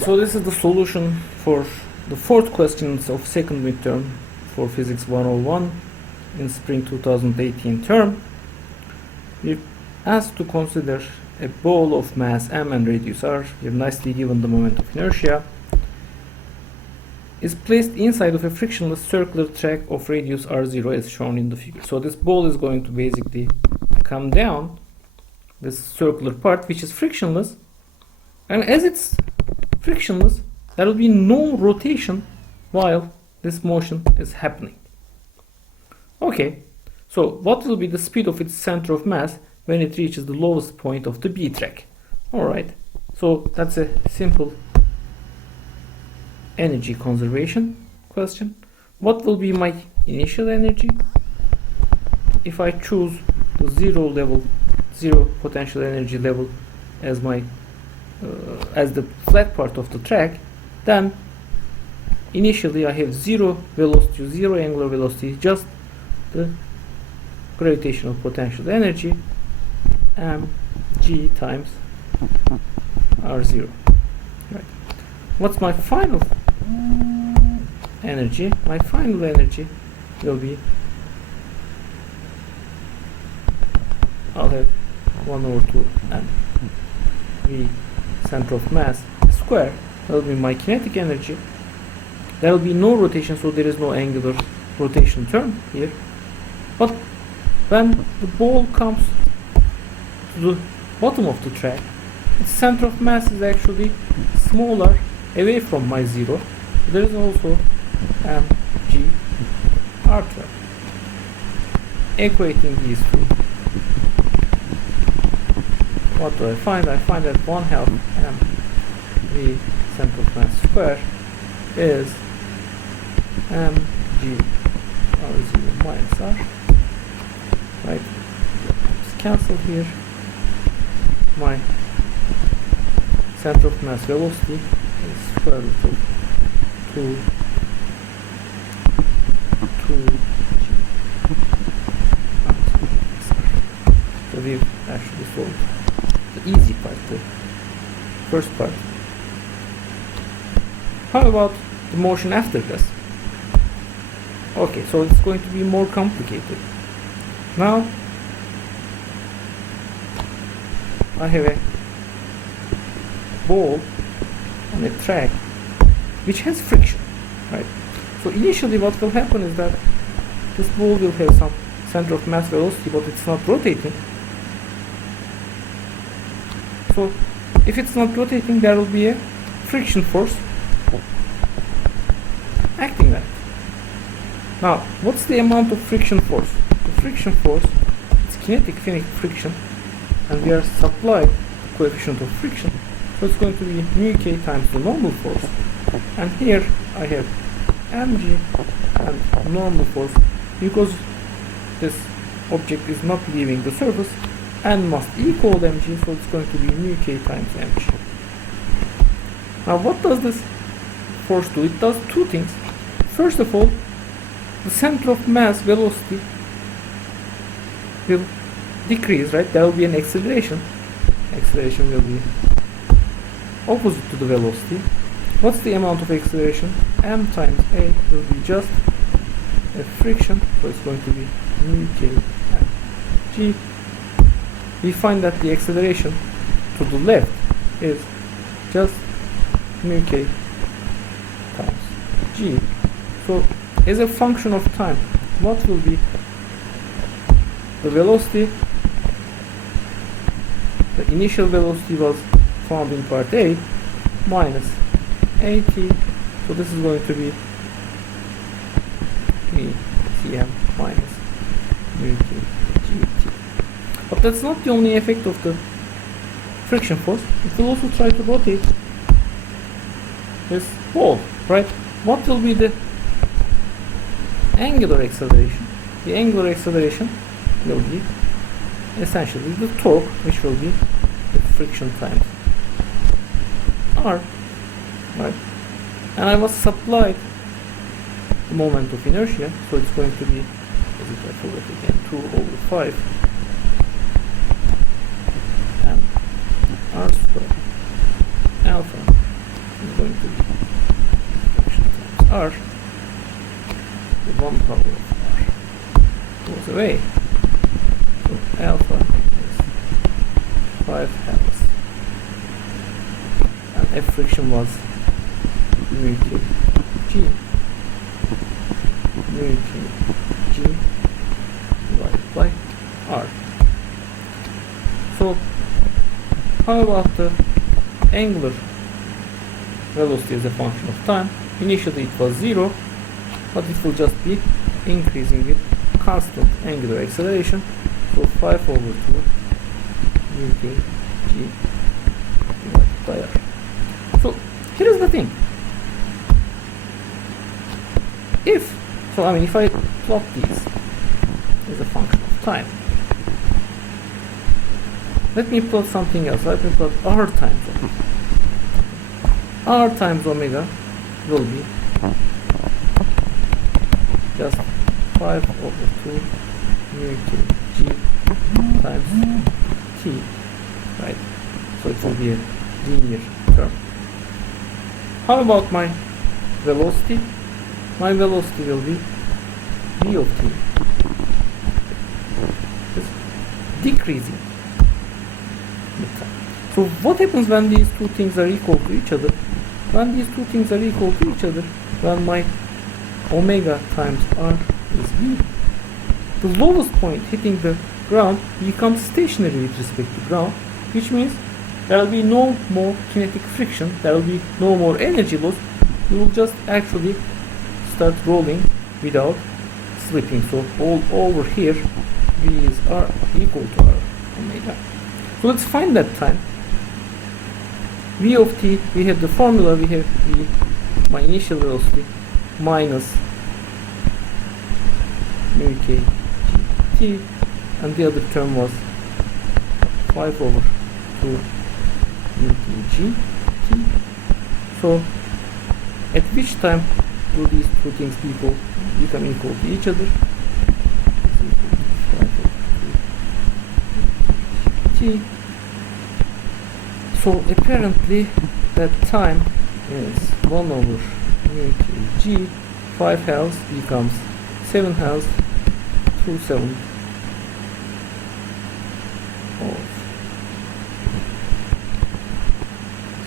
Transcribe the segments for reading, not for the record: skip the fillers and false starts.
so this is the solution for the fourth questions of second midterm for Physics 101 in spring 2018 term. We're asked to consider a ball of mass m and radius r, here nicely given the moment of inertia, is placed inside of a frictionless circular track of radius r0 as shown in the figure. So this ball is going to basically come down this circular part which is frictionless, and as it's frictionless there will be no rotation while this motion is happening. Okay, so what will be the speed of its center of mass when it reaches the lowest point of the B track? Alright, so that's a simple energy conservation question. What will be my initial energy if I choose the zero potential energy level as my as the flat part of the track? Then initially I have zero velocity, zero angular velocity, just the gravitational potential energy mg times r0. Right. What's my final energy? My final energy will be, I'll have 1 over 2 m v center of mass square. That will be my kinetic energy. There will be no rotation, so there is no angular rotation term here. But when the ball comes to the bottom of the track, its center of mass is actually smaller away from my zero. There is also mg r term. Equating these two, what do I find? I find that 1/2 mv center of mass square is mg r0 minus r. Right? Just cancel here. My center of mass velocity is square root of 2 g. So we've actually solved the easy part, the first part. How about the motion after this? Okay, so it's going to be more complicated. Now I have a ball on a track which has friction, right? So initially what will happen is that this ball will have some center of mass velocity, but it's not rotating. So if it's not rotating, there will be a friction force acting there. Now, what's the amount of friction force? The friction force is kinetic friction, and we are supplied the coefficient of friction, so it's going to be mu k times the normal force. And here I have mg and normal force, because this object is not leaving the surface and must equal mg, so it's going to be mu k times mg. Now what does this force do? It does two things. First of all, the center of mass velocity will decrease, right? There will be an acceleration. Acceleration will be opposite to the velocity. What's the amount of acceleration? M times A will be just a friction, so it's going to be mu k and g. We find that the acceleration to the left is just mu k times g. So as a function of time, what will be the velocity? The initial velocity was found in part A minus at, so this is going to be v cm minus mu k gt. But that's not the only effect of the friction force. It will also try to rotate this ball, right? What will be the angular acceleration? The angular acceleration will be essentially the torque, which will be the friction times r, right? And I was supplied the moment of inertia, so it's going to be, as if I forgot again, 2 over 5 m r squared alpha friction times R, the 1 power of R goes away. So alpha is 5 hells. And F friction was mu k G. Mu k G divided by R. So how about the angular velocity as a function of time? Initially it was 0, but it will just be increasing with constant angular acceleration. So 5 over 2 mu k G divided by R. So here is the thing. If I plot these as a function of time, let me plot something else. Let me plot R times omega. R times omega will be just 5 over 2 mu k G times T, right? So it will be a linear term. How about my velocity? My velocity will be v of t. It's decreasing with time. So what happens when these two things are equal to each other? When these two things are equal to each other, when my omega times r is v, the lowest point hitting the ground becomes stationary with respect to ground, which means there will be no more kinetic friction, there will be no more energy loss. You will just actually start rolling without slipping. So all over here, v is r equal to r omega. So let's find that time. V of t, we have the formula, we have v, my initial velocity, minus mu k G t, and the other term was 5 over 2 mu k G t. So at which time do these two things become equal to each other? T. So apparently that time is 1 over mu k G, 5 hells becomes 7 hells, 2/7 of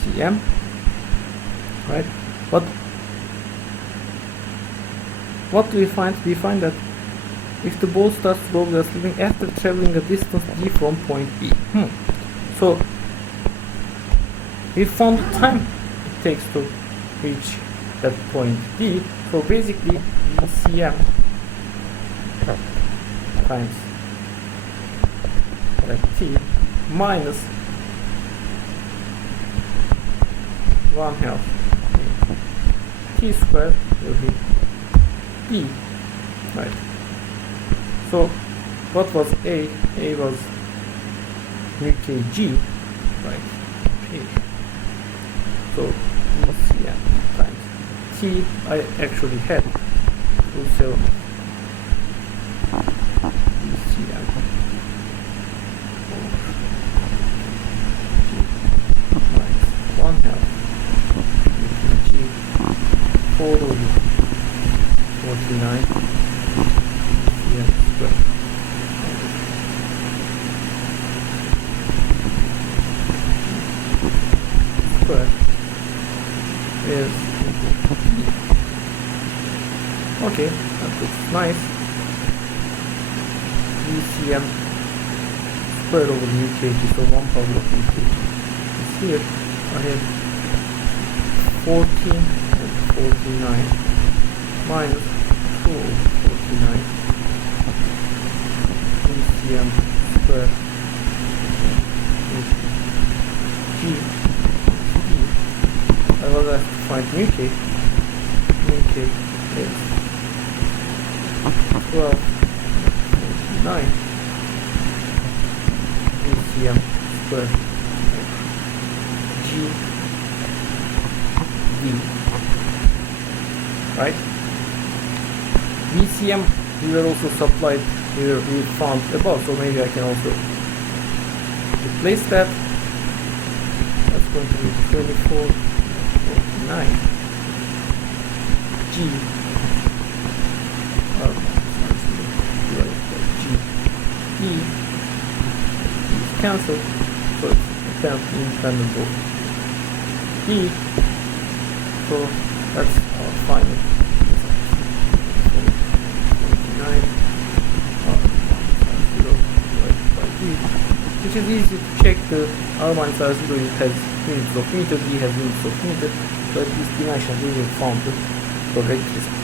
cm, right? But what do we find? We find that if the ball starts to roll, we are slipping after traveling a distance d from point B. So we found the time it takes to reach that point D. So basically cm times that t minus 1/2 t squared will be E, right? So what was A? A was mu k G, right? Here. So cm times T I actually had 2/7 cm minus 1/2 G 4 over 49 cm squared. Square is okay, that looks nice. Cm square over mu kg, so 1 power of mu kg is here. I have 14 and 49 minus 2 over 49 cm square G. I was asked to find mu k. Mu k is 12.9 cm square G D. Right? VCM we were also supplied, we found above, so maybe I can also replace that. That's going to be 24 49. G divided by G. E is cancelled, so it's apparently independent of E. So that's our final. 29 divided by E, which is easy to check. The R minus R0 has units of meter, D has units of meter, so at least dimension we will found the correct response.